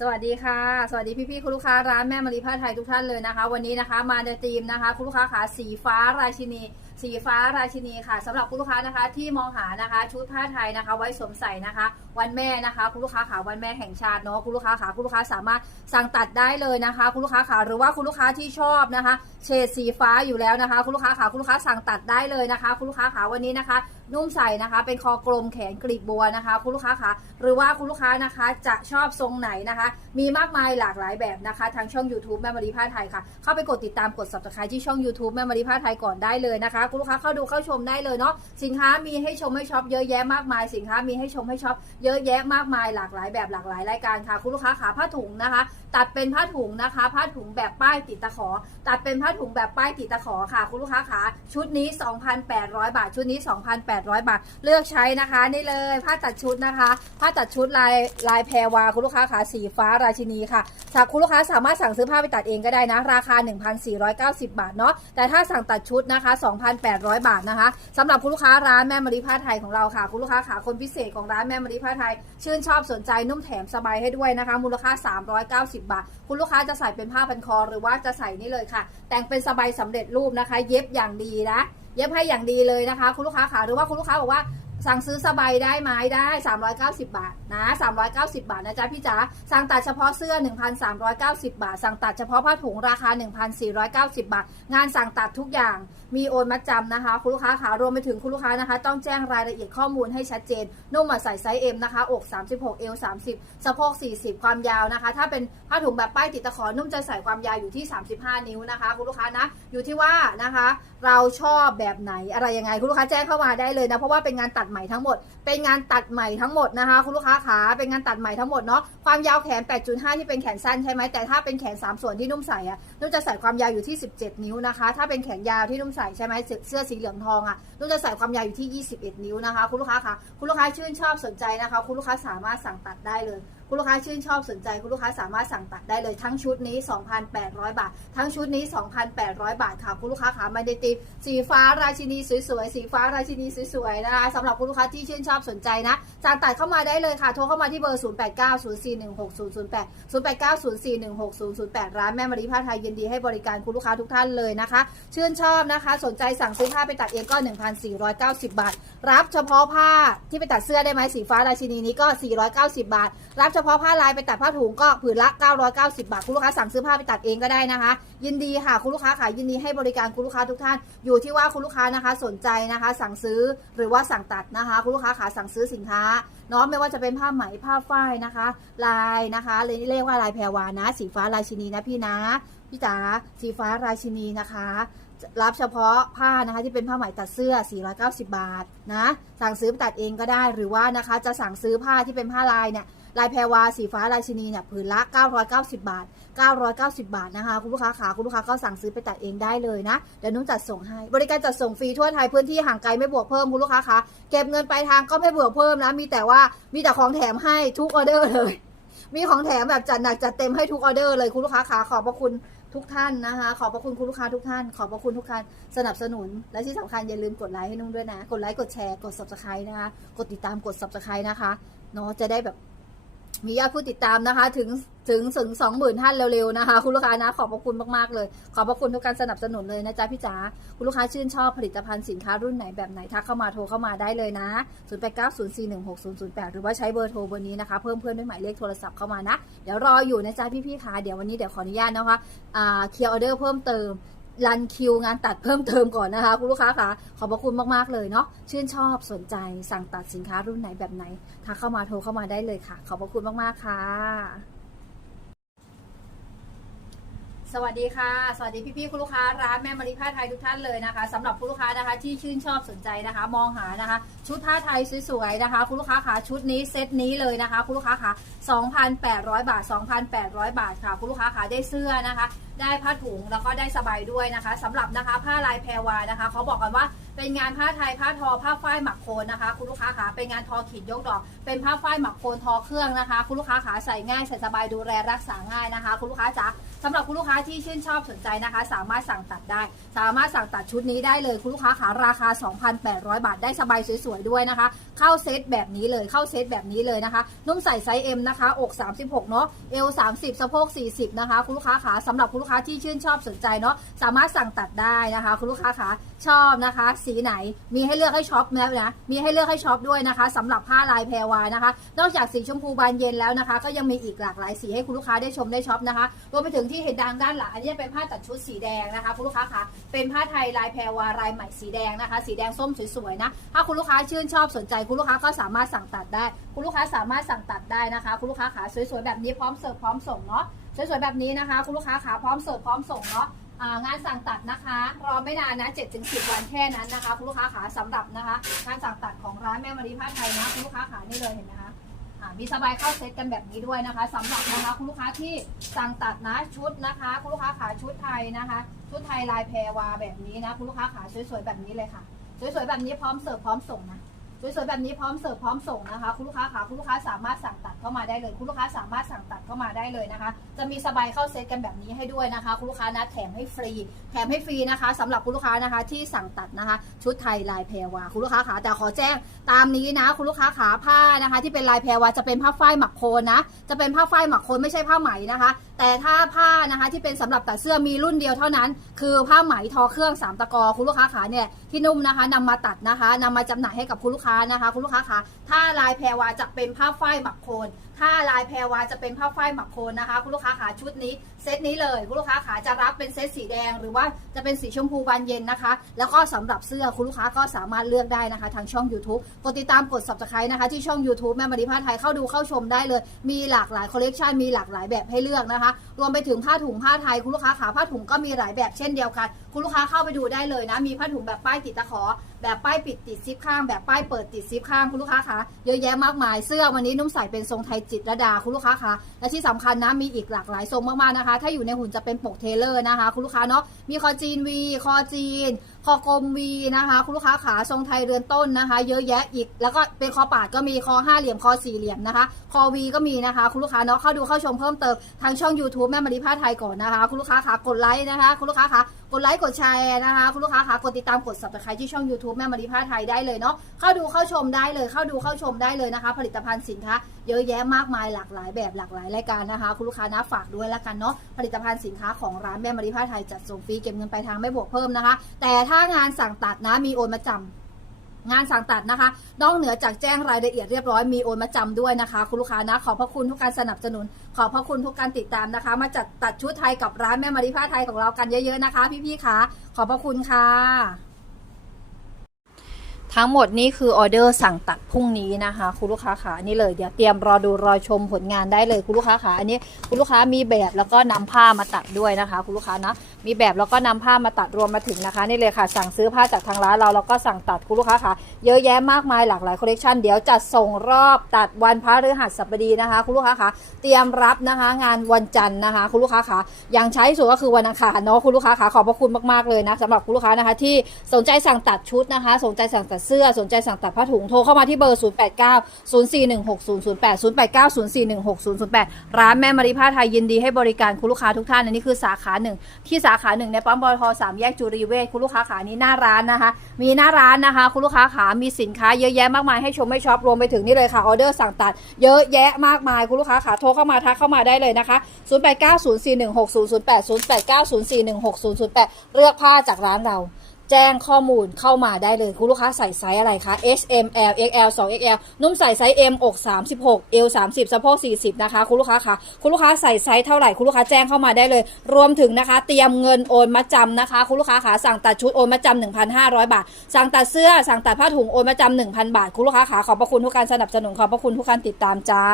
สวัสดีค่ะ สวัสดีพี่ๆคุณลูกค้าร้านแม่มารีผ้าไทยทุกท่านเลยนะคะ วันนี้นะคะมาในธีมนะคะคุณลูกค้าขาสีฟ้าราชินี สีฟ้าราชินีค่ะสำหรับคุณลูกค้านะคะ ที่มองหานะคะชุดผ้าไทยนะคะ ไว้สวมใส่นะคะ วันแม่นะคะคุณลูกค้าขาวันแม่แห่งชาติเนาะคุณลูกค้าขาคุณลูกค้าสามารถสั่งตัดได้เลยนะคะคุณลูกค้าขาหรือว่าคุณลูกค้าที่ชอบนะคะ เฉดสีฟ้าอยู่แล้วนะคะ คุณลูกค้าขาคุณลูกค้าสั่งตัดได้เลยนะคะ คุณลูกค้าขาวันนี้นะคะ นุ่มใส่นะคะ เป็นคอกลมแขนกลีบบัวนะคะ คุณลูกค้าคะหรือว่าคุณลูกค้านะคะจะชอบทรงไหนนะคะ มีมากมายหลากหลายแบบนะคะ ทางช่อง YouTube แม่มารีผ้าไทยค่ะ เข้าไปกดติดตามกด subscribe ที่ช่อง YouTube แม่มารีผ้าไทยก่อนได้เลยนะคะ คุณลูกค้าเข้าดูเข้าชมได้เลยเนาะสินค้ามีให้ชมให้ช็อปเยอะแยะมากมายสินค้ามีให้ชมให้ช็อปเยอะแยะมากมายหลากหลายแบบหลากหลายรายการค่ะ คุณลูกค้าขาผ้าถุงนะคะ ตัดเป็นผ้าถุงนะคะ ผ้าถุงแบบป้ายติดตะขอ ตัดเป็นผ้าถุงแบบป้ายติดตะขอค่ะ คุณลูกค้าขาชุดนี้ 2,800 บาท ชุดนี้ 2,800 บาท เลือกใช้นะคะนี่เลยผ้าตัดชุดนะคะ ผ้าตัดชุดลายลายแพรวาคุณลูกค้าขาสีฟ้าราชินีค่ะถ้าคุณลูกค้าสามารถสั่งซื้อผ้าไปตัดเองก็ได้นะ ราคา 1,490 บาทเนาะแต่ถ้าสั่งตัดชุดนะคะ 2,800 บาทนะคะสำหรับคุณลูกค้าร้านแม่มารีผ้าไทยของเราค่ะ คุณลูกค้าขาคนพิเศษของร้านแม่มารีผ้าไทย ชื่นชอบสนใจนุ่มแถมสบายให้ด้วยนะคะ มูลค่า 390บาท คุณลูกค้าจะใส่เป็นผ้าพันคอหรือว่าจะใส่นี่เลยค่ะ แต่งเป็นสบายสำเร็จรูปนะคะ เย็บอย่างดีนะ เย็บให้อย่างดีเลยนะคะ คุณลูกค้าขาหรือว่าคุณลูกค้าบอกว่า สั่งซื้อสบายได้ไหมได้ 390 บาทนะ 390 บาทนะจ๊ะพี่จ๋าสั่งตัดเฉพาะเสื้อ 1,390 บาท สั่งตัดเฉพาะผ้าถุงราคา 1,490 บาท งานสั่งตัดทุกอย่างมีโอนมัดจำนะคะ คุณลูกค้าขารวมไปถึงคุณลูกค้านะคะ ต้องแจ้งรายละเอียดข้อมูลให้ชัดเจนนุ่มมาใส่ไซส์ M นะคะ อก 36 เอว 30 สะโพก 40 ความยาวนะคะ ถ้าเป็นผ้าถุงแบบป้ายติดตะขอนุ่มจะใส่ความยาวอยู่ที่ 35 นิ้วนะคะ คุณลูกค้านะอยู่ที่ว่านะคะ เราชอบแบบไหนอะไรยังไงคุณลูกค้าแจ้งเข้ามาได้เลยนะเพราะว่าเป็นงานตัดใหม่ทั้งหมด เป็นงานตัดใหม่ทั้งหมดนะคะ คุณลูกค้าขาเป็นงานตัดใหม่ทั้งหมดเนาะความยาวแขน 8.5 ที่เป็นแขนสั้นใช่ไหมแต่ถ้าเป็นแขน 3 ส่วนที่นุ่มใส่อะนุ่มจะใส่ความยาวอยู่ที่ 17 นิ้วนะคะ ถ้าเป็นแขนยาวที่นุ่มใส่ใช่ไหมเสื้อสีเหลืองทองอะนุ่มจะใส่ความยาวอยู่ที่ 21 นิ้วนะคะ คุณลูกค้าคะคุณลูกค้าชื่นชอบสนใจนะคะ คุณลูกค้าสามารถสั่งตัดได้เลย คุณลูกค้าชื่นชอบสนใจ คุณลูกค้าสามารถสั่งตัดได้เลยทั้งชุดนี้ 2,800 บาท ทั้งชุดนี้ 2,800 บาทค่ะคุณลูกค้าขามาในตีมสีฟ้าราชินีสวยๆสีฟ้าราชินีสวยๆนะคะสำหรับคุณลูกค้าที่ชื่นชอบสนใจนะสั่งตัดเข้ามาได้เลยค่ะโทรเข้ามาที่เบอร์ 0890416008 0890416008 ร้านแม่มารีผ้าไทยยินดีให้บริการคุณลูกค้าทุกท่านเลยนะคะ ชื่นชอบนะคะ สนใจสั่งซื้อผ้าไปตัดเองก็ 1,490 บาทรับเฉพาะผ้าที่ไปตัดเสื้อได้ไหมสีฟ้าราชินีนี้ก็ 490 บาท รับเฉพาะผ้าลายไปตัดผ้าถุงก็ผืนละ 990 บาท คุณลูกค้าสั่งซื้อผ้าไปตัดเองก็ได้นะคะ ยินดีค่ะคุณลูกค้าขายยินดีให้บริการคุณลูกค้าทุกท่าน อยู่ที่ว่าคุณลูกค้านะคะสนใจนะคะ สั่งซื้อหรือว่าสั่งตัดนะคะ คุณลูกค้าขาสั่งซื้อสินค้าเนาะไม่ว่าจะเป็นผ้าไหมผ้าฝ้ายนะคะ ลายนะคะเรียเรียกว่าลายแพรวานะ สีฟ้าราชินีนะพี่นะพี่จ๋าสีฟ้าราชินีนะคะ รับเฉพาะผ้านะคะที่เป็นผ้าไหมตัดเสื้อ 490 บาทนะสั่งซื้อไปตัดเองก็ได้หรือว่านะคะจะสั่งซื้อผ้าที่เป็นผ้าลายเนี่ยลายแพรวาสีฟ้ารายชินีเนี่ยผืนละ 990 บาท 990 บาทนะคะ คุณลูกค้าขาคุณลูกค้าก็สั่งซื้อไปตัดเองได้เลยนะ เดี๋ยวนุ่นจัดส่งให้ บริการจัดส่งฟรีทั่วไทยพื้นที่ห่างไกลไม่บวกเพิ่มคุณลูกค้าคะเก็บเงินปลายทางก็ไม่บวกเพิ่มนะ มีแต่ว่ามีแต่ของแถมให้ทุกออเดอร์เลย มีของแถมแบบจัดหนักจัดเต็มให้ทุกออเดอร์เลยคุณลูกค้าขาขอบพระคุณ ทุกท่านนะคะ ขอบพระคุณคุณลูกค้าทุกท่าน ขอบพระคุณทุกท่านสนับสนุน และที่สำคัญอย่าลืมกดไลค์ให้นุ่นด้วยนะ กดไลค์ กดแชร์ กด subscribe นะคะ กดติดตาม กด subscribe นะคะ เนาะ จะได้แบบมียอดผู้ติดตามนะคะ ถึง ถึงถึงสองหมื่นท่านเร็วๆนะคะ คุณลูกค้านะขอบพระคุณมากๆเลย ขอบพระคุณทุกการสนับสนุนเลยนะจ๊ะพี่จ๋าคุณลูกค้าชื่นชอบผลิตภัณฑ์สินค้ารุ่นไหนแบบไหนทักเข้ามาโทรเข้ามาได้เลยนะ 0 8 9 0 4 1 6 0 0 8 หรือว่าใช้เบอร์โทรเบอร์นี้นะคะ เพิ่มเพื่อนด้วยหมายเลขโทรศัพท์เข้ามานะ เดี๋ยวรออยู่นะจ๊ะพี่ๆคะเดี๋ยววันนี้เดี๋ยวขออนุญาตนะคะอ่าเคลียร์ออเดอร์เพิ่มเติมรันคิวงานตัดเพิ่มเติมก่อนนะคะ คุณลูกค้าคะขอบพระคุณมากๆเลยเนาะชื่นชอบสนใจสั่งตัดสินค้ารุ่นไหนแบบไหนทักเข้ามาโทรเข้ามาได้เลยค่ะ ขอบพระคุณมากๆค่ะ สวัสดีค่ะ สวัสดีพี่ๆคุณลูกค้าร้านแม่มาริผ้าไทยทุกท่านเลยนะคะสำหรับคุณลูกค้านะคะ ที่ชื่นชอบสนใจนะคะ มองหานะคะ ชุดผ้าไทยสวยๆนะคะ คุณลูกค้าขาชุดนี้เซตนี้เลยนะคะ คุณลูกค้าขา2,800 บาท 2,800 บาทค่ะ คุณลูกค้าขาได้เสื้อนะคะ ได้ผ้าถุงแล้วก็ได้สบายด้วยนะคะสำหรับนะคะผ้าลายแพรวานะคะเขาบอกกันว่าเป็นงานผ้าไทยผ้าทอผ้าฝ้ายหมักโคนนะคะ คุณลูกค้าขาเป็นงานทอขีดยกดอก เป็นผ้าฝ้ายหมักโคนทอเครื่องนะคะ คุณลูกค้าขาใส่ง่ายใส่สบายดูแลรักษาง่ายนะคะ คุณลูกค้าจ๋าสำหรับคุณลูกค้าที่ชื่นชอบสนใจนะคะ สามารถสั่งตัดได้ สามารถสั่งตัดชุดนี้ได้เลยคุณลูกค้าขาราคา 2,800 บาทได้สบายสวยๆด้วยนะคะ เข้าเซตแบบนี้เลยเข้าเซตแบบนี้เลยนะคะ นุ่มใส่ไซส์ M นะคะอก 36เนาะเอว30สะโพก40นะคะคุณลูกค้าขาสำหรับคุณกค้าที่ชื่นชอบสนใจเนาะสามารถสั่งตัดได้นะคะ คุณลูกค้าขาชอบนะคะ สีไหนมีให้เลือกให้ช็อปแล้วนะมีให้เลือกให้ช็อปด้วยนะคะสำหรับผ้าลายแพรวานะคะ นอกจากสีชมพูบานเย็นแล้วนะคะ ก็ยังมีอีกหลากหลายสีให้คุณลูกค้าได้ชมได้ช็อปนะคะรวมไปถึงที่เห็นดังด้านหลังอันนี้เป็นผ้าตัดชุดสีแดงนะคะ คุณลูกค้าคะเป็นผ้าไทยลายแพรวาลายใหม่สีแดงนะคะ สีแดงส้มสวยๆนะถ้าคุณลูกค้าชื่นชอบสนใจ คุณลูกค้าก็สามารถสั่งตัดได้ คุณลูกค้าสามารถสั่งตัดได้นะคะ คุณลูกค้าขาสวยๆแบบนี้พร้อมเสิร์ฟพร้อมส่งเนาะ สวยๆแบบนี้นะคะ คุณลูกค้าขาพร้อมเสิร์ฟพร้อมส่งเนาะงานสั่งตัดนะคะรอไม่นานนะ7ถึง10วันแค่นั้นนะคะ คุณลูกค้าขาสำหรับนะคะ งานสั่งตัดของร้านแม่มารีผ้าไทยนะคุณลูกค้าขานี่เลยเห็นไหมคะมีสบายเข้าเซตกันแบบนี้ด้วยนะคะสำหรับนะคะคุณลูกค้าที่สั่งตัดนะชุดนะคะ คุณลูกค้าขาชุดไทยนะคะ ชุดไทยลายแพรวาแบบนี้นะ คุณลูกค้าขาสวยๆแบบนี้เลยค่ะ สวยๆแบบนี้พร้อมเสิร์ฟพร้อมส่งนะ สวยๆแบบนี้พร้อมเสิร์ฟพร้อมส่งนะคะ คุณลูกค้าขาคุณลูกค้าสามารถสั่งตัดเข้ามาได้เลย คุณลูกค้าสามารถสั่งตัดเข้ามาได้เลยนะคะ จะมีสบายเข้าเซตกันแบบนี้ให้ด้วยนะคะ คุณลูกค้านะแถมให้ฟรี แถมให้ฟรีนะคะสำหรับคุณลูกค้านะคะที่สั่งตัดนะคะ ชุดไทยลายแพรวาคุณลูกค้าขาแต่ขอแจ้งตามนี้นะ คุณลูกค้าขาผ้านะคะ ที่เป็นลายแพรวาจะเป็นผ้าฝ้ายหมักโคนนะจะเป็นผ้าฝ้ายหมักโคนไม่ใช่ผ้าไหมนะคะ แต่ถ้าผ้านะคะที่เป็นสำหรับตัดเสื้อมีรุ่นเดียวเท่านั้น คือผ้าไหมทอเครื่องสามตะกอคุณลูกค้าขาเนี่ยที่นุ่มนะคะนำมาตัดนะคะนำมาจำหน่ายให้กับคุณลูกค้านะคะ คุณลูกค้าขาถ้าลายแพรวาจะเป็นผ้าฝ้ายหมักโคน ถ้าลายแพรวาจะเป็นผ้าฝ้ายหมักโคนนะคะ คุณลูกค้าขาชุดนี้เซตนี้เลยคุณลูกค้าขาจะรับเป็นเซตสีแดง หรือว่าจะเป็นสีชมพูบานเย็นนะคะ แล้วก็สำหรับเสื้อคุณลูกค้าก็สามารถเลือกได้นะคะ ทางช่อง YouTube กดติดตามกด subscribe นะคะ ที่ช่อง YouTube แม่มารีผ้าไทยเข้าดูเข้าชมได้เลย มีหลากหลายคอลเลกชันมีหลากหลายแบบให้เลือกนะคะ รวมไปถึงผ้าถุงผ้าไทยคุณลูกค้าขาผ้าถุงก็มีหลายแบบเช่นเดียวกัน คุณลูกค้าเข้าไปดูได้เลยนะ มีผ้าถุงแบบป้ายติดตะขอ แบบป้ายปิดติดซิปข้าง แบบป้ายเปิดติดซิปข้างคุณลูกค้าคะเยอะแยะมากมายเสื้อวันนี้นุ่มใส่เป็นทรงไทยจิตระดาคุณลูกค้าคะและที่สำคัญนะมีอีกหลากหลายทรงมากๆนะคะ ถ้าอยู่ในหุ่นจะเป็นปกเทเลอร์นะคะ คุณลูกค้าเนาะมีคอจีนวีคอจีนคอกลมวีนะคะคุณลูกค้าขาทรงไทยเรือนต้นนะคะ เยอะแยะอีก แล้วก็เป็นคอปาดก็มีคอห้าเหลี่ยมคอสี่เหลี่ยมนะคะ คอวีก็มีนะคะ คุณลูกค้าเนาะเข้าดูเข้าชมเพิ่มเติมทางช่อง YouTube แม่มาริผ้าไทยก่อนนะคะ คุณลูกค้าขากดไลค์นะคะ คุณลูกค้าขา กดไลค์กดแชร์นะคะ คุณลูกค้าคะกดติดตามกด subscribe ที่ช่อง YouTube แม่มาริผ้าไทยได้เลยเนาะเข้าดูเข้าชมได้เลย เข้าดูเข้าชมได้เลยนะคะ ผลิตภัณฑ์สินค้าเยอะแยะมากมายหลากหลายแบบหลากหลายรายการนะคะ คุณลูกค้านะฝากด้วยละกันเนาะผลิตภัณฑ์สินค้าของร้านแม่มาริผ้าไทยจัดส่งฟรีเก็บเงินปลายทางไม่บวกเพิ่มนะคะ แต่ถ้างานสั่งตัดนะมีโอนมาจำ งานสั่งตัดนะคะ นอกเหนือจากแจ้งรายละเอียดเรียบร้อยมีโอนมาจำด้วยนะคะ คุณลูกค้านะ ขอบพระคุณทุกการสนับสนุน ขอบพระคุณทุกการติดตามนะคะ มาจัดตัดชุดไทยกับร้านแม่มาริผ้าไทยของเรากันเยอะๆนะคะ พี่ๆคะขอบพระคุณค่ะทั้งหมดนี้คือออเดอร์สั่งตัดพรุ่งนี้นะคะคุณลูกค้าขานี่เลยเดี๋ยวเตรียมรอดูรอชมผลงานได้เลยคุณลูกค้าขาอันนี้คุณลูกค้ามีแบบแล้วก็นำผ้ามาตัดด้วยนะคะคุณลูกค้านะ มีแบบแล้วก็นำผ้ามาตัดรวมมาถึงนะคะนี่เลยค่ะ สั่งซื้อผ้าจากทางร้านเราแล้วก็สั่งตัดคุณลูกค้าค่ะ เยอะแยะมากมายหลากหลายคอลเลกชันเดี๋ยวจัดส่งรอบตัดวันพระฤหัสบดีนะคะ คุณลูกค้าค่ะ เตรียมรับนะคะ งานวันจันทร์นะคะ คุณลูกค้าค่ะย่างใช้สุดก็คือวันอังคารเนาะคุณลูกค้าค่ะขอบพระคุณมากๆเลยนะสำหรับคุณลูกค้านะคะ ที่สนใจสั่งตัดชุดนะคะ สนใจสั่งตัดเสื้อสนใจสั่งตัดผ้าถุงโทรเข้ามาที่เบอร์ 0 8 9 0 4 1 6 0 0 8 0 8 9 0 4 1 6 0 0 8 ร้านแม่มาริผ้าไทยยินดีให้บริการคุณลูกค้าทุกท่านอันนี้คือสาขาหนึ่งที่สาขาหนึ่งในปั๊มบอทสามแยกจุรีเวชคุณลูกค้าขานี้หน้าร้านนะคะ มีหน้าร้านนะคะ คุณลูกค้าขามีสินค้าเยอะแยะมากมายให้ชมให้ช็อปรวมไปถึงนี่เลยค่ะออเดอร์สั่งตัดเยอะแยะมากมายคุณลูกค้าขาโทรเข้ามาทักเข้ามาได้เลยนะคะ0 8 9 0 4 1 6 0 0 8 0 8 9 0 4 1 6 0 0 8 เลือกผ้าจากร้านเรา แจ้งข้อมูลเข้ามาได้เลย คุณลูกค้าใส่ไซส์อะไรคะ S M L X L 2 X L นุ่มใส่ไซส์ M อก 36 L 30สะโพก40 นะคะ คุณลูกค้าคะคุณลูกค้าใส่ไซส์เท่าไหร่คุณลูกค้าแจ้งเข้ามาได้เลย รวมถึงนะคะ เตรียมเงินโอนมาจำนะคะ คุณลูกค้าขาสั่งตัดชุดโอนมาจำ1,500 บาท สั่งตัดเสื้อสั่งตัดผ้าถุงโอนมาจำ1,000 บาท คุณลูกค้าขาขอบพระคุณทุกการสนับสนุนขอบพระคุณทุกการติดตามจ้า